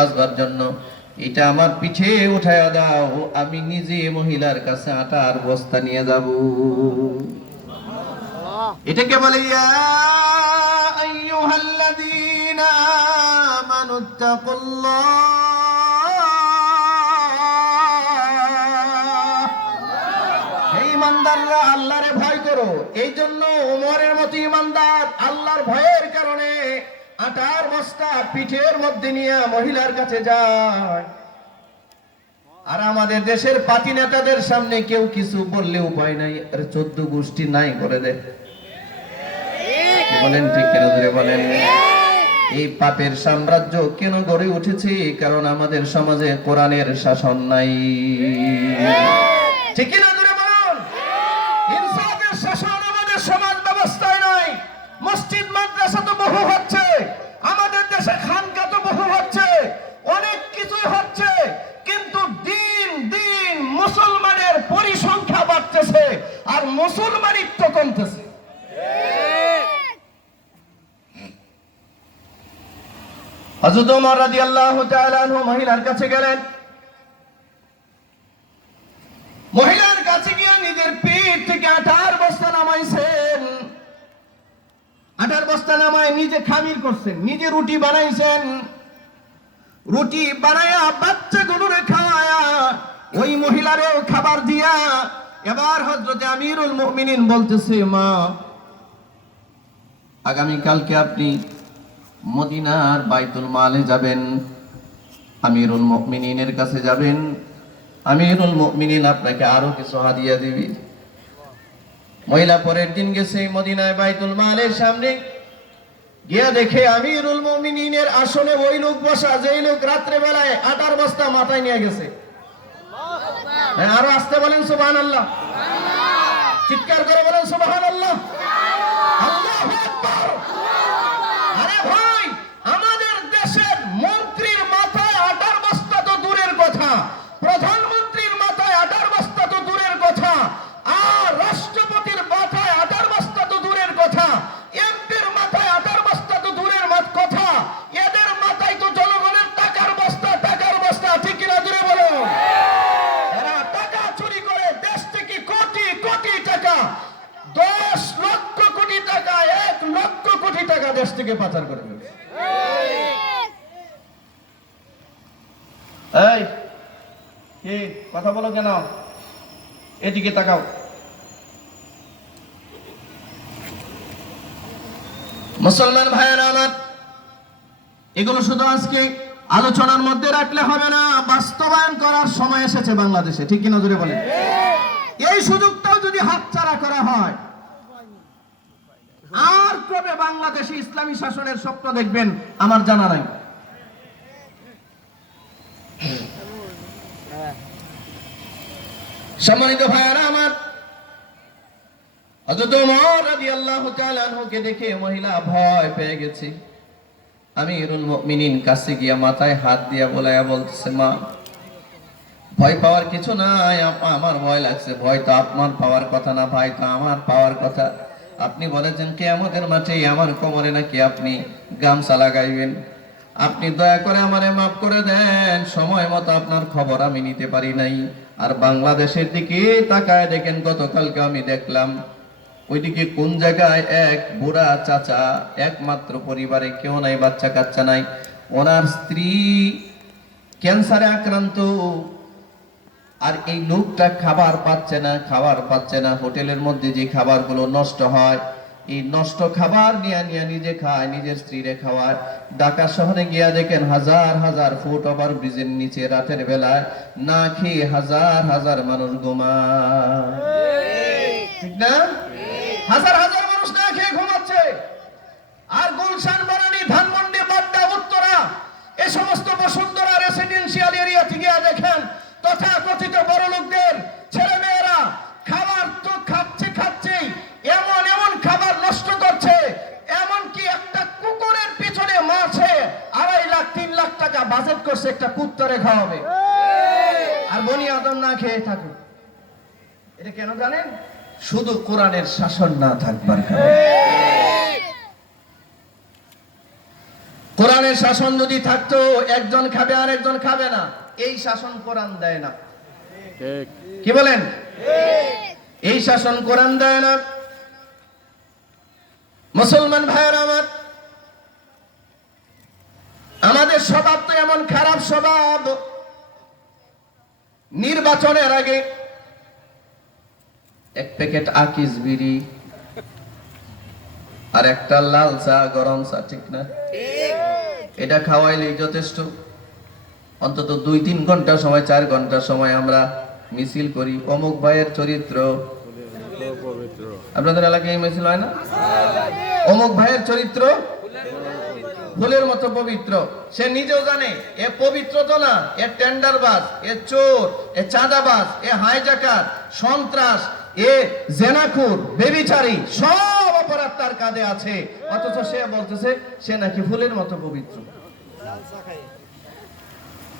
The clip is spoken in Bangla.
বাঁচবার জন্য। এটা আমার পিঠে উঠায় দাও, আমি নিজে মহিলার কাছে আটার বস্তা নিয়ে যাব। এটাকে বলে? ইমানদাররা, আল্লাহরে ভয় করো। এই জন্য ওমরের মতো ইমানদার, আল্লাহর কারণে আটার বস্তা পিঠের মধ্যে নিয়ে মহিলার কাছে যায়। আর আমাদের দেশের পাতি নেতাদের সামনে কেউ কিছু বললে উপায় নাই, আর চোদ্দ গোষ্ঠী নাই করে কি বলেন ঠিক কেন ধরে বলেন। এই পাপের সাম্রাজ্য কেন গড়ে উঠেছে? কারণ আমাদের সমাজে কোরআনের শাসন নাই। ঠিক কিনা মুসলমানিত্ব কমতেছে। হযরত ওমর মহিলার কাছে গেলেন। মহিলার কাছে গিয়ে নিজের পেট থেকে আটার বস্তা নামাইছেন। আটার বস্তা নামায় নিজে খামির করছেন, নিজে রুটি বানাইছেন। রুটি বানায়া বাচ্চাগুলোরে খাওয়ায়া ওই মহিলারেও খাবার দিয়া এবার হজরতে আমিরুল মুমিনিন বলতেছে, মা আগামী কালকে আপনি মদিনার বাইতুল মালে যাবেন, আমিরুল মুমিনিনের কাছে যাবেন। আমিরুল মুমিনিন আপনাকে আরও কিছু হাদিয়া দিবি। মহিলা পরের দিন গেছে মদিনায় বাইতুল মালের সামনে। গিয়া দেখে আমিরুল মুমিনিনের আসনে ওই লোক বসা, যেই লোক রাত্রে বেলায় আটার বস্তা মাথায় নিয়ে গেছে। হ্যাঁ, আরও আসতে বলেন সুবাহ আল্লাহ চিৎকার করে বলেন সুবহান আল্লাহ আরে ভাই টাকা দেশ থেকে পাচার করে ফেলছে। এই, কি, কথা বলো কেন? এদিকে তাকাও। মুসলমান ভাইয়েরা আমার, এগুলো শুধু আজকে আলোচনার মধ্যে রাখলে হবে না, বাস্তবায়ন করার সময় এসেছে বাংলাদেশে। ঠিক কিনা জুড়ে বলেন? এই সুযোগটাও যদি হাতছাড়া করা হয় আর কবে বাংলাদেশে ইসলামী শাসনের স্বপ্ন দেখবেন আমার জানা নাই। সম্মানিত ভাইয়ারা আমার ভয় পেয়ে কাছে গিয়া মাথায় হাত বলতেছে, মা, ভয় পাওয়ার কিছু নাই আমার ভয় লাগছে। ভয় তো পাওয়ার কথা না, ভাই তো আমার পাওয়ার কথা। আপনি বলেছেন কে আমাদের মাঠে আমার কোমরে নাকি আপনি গামছা লাগাইবেন। আপনি দয়া করে আমারে মাফ করে দেন, সময় মতো আপনার খবর আমি নিতে পারি নাই। আর বাংলাদেশের দিকে তাকায় দেখেন, গতকালকে আমি দেখলাম, ওইদিকে কোন জায়গায় এক বুড়া চাচা, একমাত্র পরিবারে কেউ নাই বাচ্চা কাচ্চা নাই। ওনার স্ত্রী ক্যান্সারে আক্রান্ত। আর এই লোকটা খাবার পাচ্ছে না, খাবার পাচ্ছে না। হোটেলের মধ্যে যে খাবারগুলো নষ্ট হয়, এই নষ্ট খাবার নিয়ে নিয়ে নিজে খায়, নিজের স্ত্রীরে খাওয়ায়। ঢাকা শহরে গিয়া দেখেন হাজার হাজার ফুট ওভার ব্রিজের নিচে রাতের বেলায় না খেয়ে হাজার হাজার মানুষ ঘুমায়। ঠিক না? হাজার হাজার মানুষ না খেয়ে ঘুমাচ্ছে। আর গুলশান, বনানী, ধানমন্ডি বাড্ডা উত্তরা, এ সমস্ত বসুন্ধরা বাজেট করছে একটা কুত্তরে খাওয়াবে। আর বনি আদম না খেয়ে থাকুক। এটা কেন জানেন? শুধু কোরআনের শাসন না থাকবার কারণে। কোরআনের শাসন যদি থাকতো একজন খাবে আর একজন খাবে না। এই শাসন কোরআন দেয় না। কি বলেন? এই শাসন কোরআন দেয় না। মুসলমান ভাইয়ের আমার আমাদের স্বভাব তো এমন খারাপ স্বভাব। নির্বাচনের আগে এক প্যাকেট আকিস বিড়ি আর একটা লাল চা, গরম চা, ঠিক না? এটা খাওয়াইলেই যথেষ্ট। অন্তত দুই তিন ঘণ্টা সময়, চার ঘণ্টা সময় আমরা মিছিল করি। অমুক ভাইয়ের চরিত্র। আপনাদের এলাকায় মিছিল হয় না? অমুক ভাইয়ের চরিত্র ফুলের মতো পবিত্র। সে নিজেও জানে, এ পবিত্র তো না এ টেন্ডারবাজ, এ চোর, এ চাঁদাবাজ, এ হাইজাকার, সন্ত্রাস, এ জেনাখুর, বেবিচারি, সব অপরাধ তার কাঁধে আছে। অথচ সে বলতেছে, সে নাকি ফুলের মতো পবিত্র।